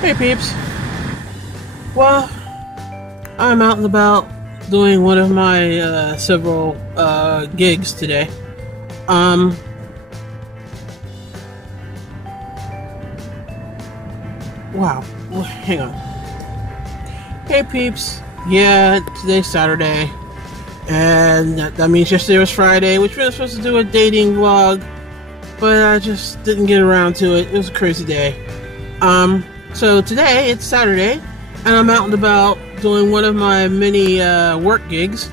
Hey peeps. Well, I'm out and about doing one of my several gigs today. Um, wow. Well, hang on. Hey peeps. Yeah, today's Saturday, and that means yesterday was Friday, which we were supposed to do a dating vlog, but I just didn't get around to it. It was a crazy day. So today it's Saturday, and I'm out and about doing one of my many work gigs.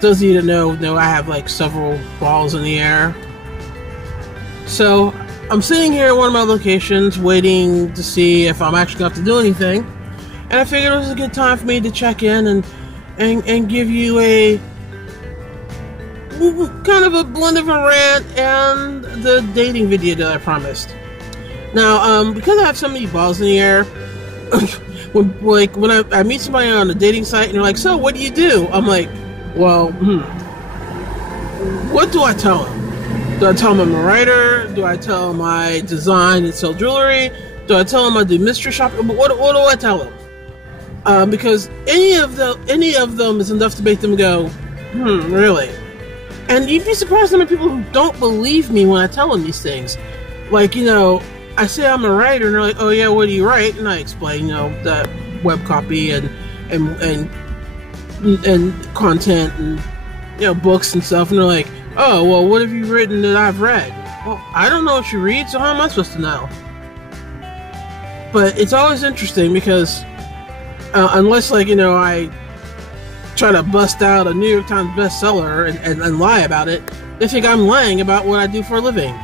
Those of you that know I have like several balls in the air. So I'm sitting here at one of my locations waiting to see if I'm actually going to have to do anything, and I figured it was a good time for me to check in and give you a kind of a blend of a rant and the dating video that I promised. Now, because I have so many balls in the air, when I meet somebody on a dating site and they're like, "So, what do you do?" I'm like, "Well, what do I tell them? Do I tell them I'm a writer? Do I tell them I design and sell jewelry? Do I tell them I do mystery shopping? What do I tell them?" Because any of them is enough to make them go, really? And you'd be surprised how many people who don't believe me when I tell them these things. Like, I say I'm a writer, and they're like, "Oh yeah, what do you write?" And I explain, that web copy and content and books and stuff. And they're like, "Oh well, what have you written that I've read?" Well, I don't know what you read, so how am I supposed to know? But it's always interesting because unless I try to bust out a New York Times bestseller and lie about it, they think I'm lying about what I do for a living.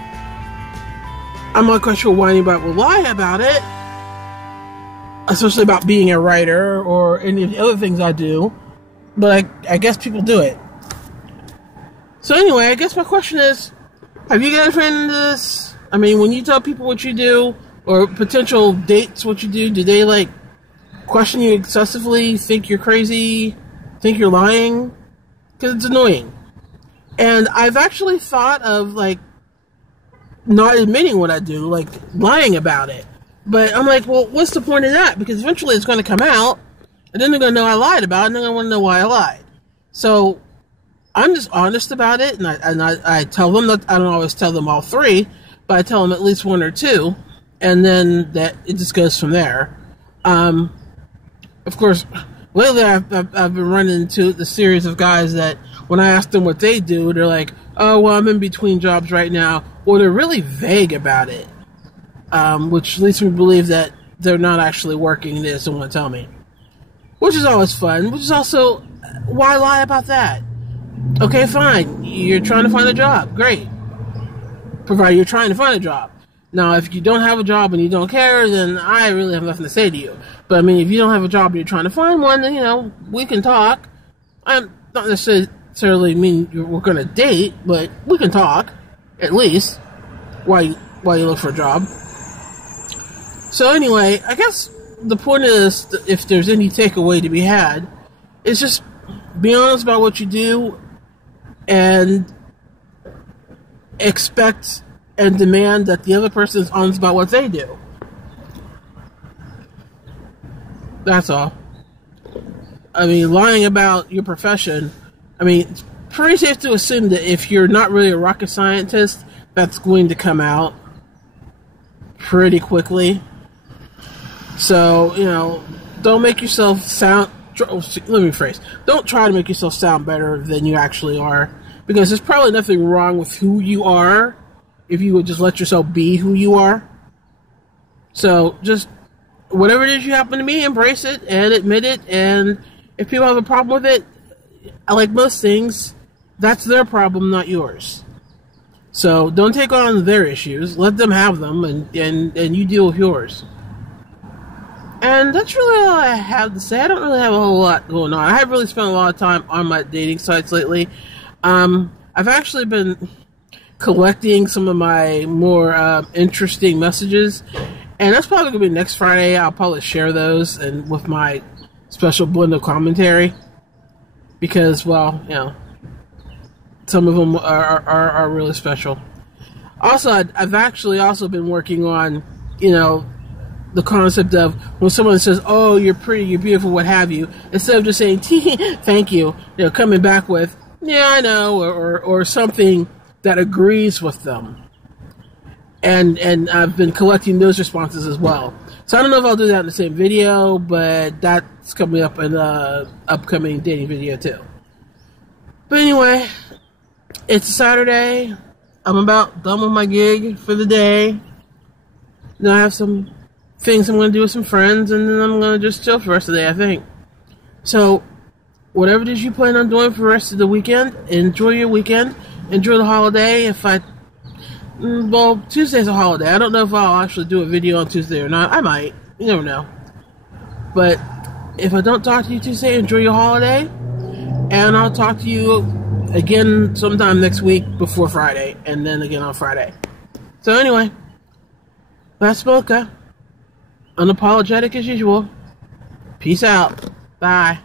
I'm not quite sure why anybody would lie about it, especially about being a writer or any of the other things I do, but I guess people do it. So anyway, I guess my question is, have you guys ran into this? I mean, when you tell people what you do, or potential dates what you do they question you excessively, think you're crazy, think you're lying? Because it's annoying. And I've actually thought of not admitting what I do, lying about it. But I'm like, well, what's the point of that? Because eventually it's going to come out, and then they're going to know I lied about it, and then I want to know why I lied. So I'm just honest about it, and I tell them that I don't always tell them all three, but I tell them at least one or two, and then that it just goes from there. Of course, lately I've been running into the series of guys that when I ask them what they do, they're like, "Oh, well, I'm in between jobs right now," or they're really vague about it, which leads me to believe that they're not actually working. They just don't want to tell me, which is always fun. Which is also, why lie about that? Okay, fine. You're trying to find a job. Great. Provided you're trying to find a job. Now, if you don't have a job and you don't care, then I really have nothing to say to you. But, I mean, if you don't have a job and you're trying to find one, then, we can talk. I'm not necessarily mean we're going to date, but we can talk, at least, while you look for a job. So, anyway, I guess the point is, if there's any takeaway to be had, is just be honest about what you do and expect and demand that the other person is honest about what they do. That's all. I mean, lying about your profession, it's pretty safe to assume that if you're not really a rocket scientist, that's going to come out pretty quickly. So, don't make yourself sound... Let me rephrase. Don't try to make yourself sound better than you actually are, because there's probably nothing wrong with who you are if you would just let yourself be who you are. So, just whatever it is you happen to be, embrace it and admit it, and if people have a problem with it, like most things, that's their problem, not yours. So, don't take on their issues, let them have them, and you deal with yours. And that's really all I have to say. I don't really have a whole lot going on. I have really spent a lot of time on my dating sites lately. I've actually been collecting some of my more interesting messages, and that's probably going to be next Friday. I'll probably share those and with my special blend of commentary, because, well, some of them are really special. Also, I've actually also been working on, the concept of when someone says, "Oh, you're pretty, you're beautiful, what have you," instead of just saying "Thank you," coming back with "Yeah, I know," or something that agrees with them. And I've been collecting those responses as well. So I don't know if I'll do that in the same video, but that's coming up in the upcoming dating video too. But anyway, it's a Saturday. I'm about done with my gig for the day. Now I have some things I'm going to do with some friends, and then I'm going to just chill for the rest of the day, I think. So, whatever it is you plan on doing for the rest of the weekend, enjoy your weekend. Enjoy the holiday. Well, Tuesday's a holiday. I don't know if I'll actually do a video on Tuesday or not. I might. You never know. But if I don't talk to you Tuesday, enjoy your holiday. And I'll talk to you again sometime next week before Friday. And then again on Friday. So anyway, that's Mocha. Unapologetic as usual. Peace out. Bye.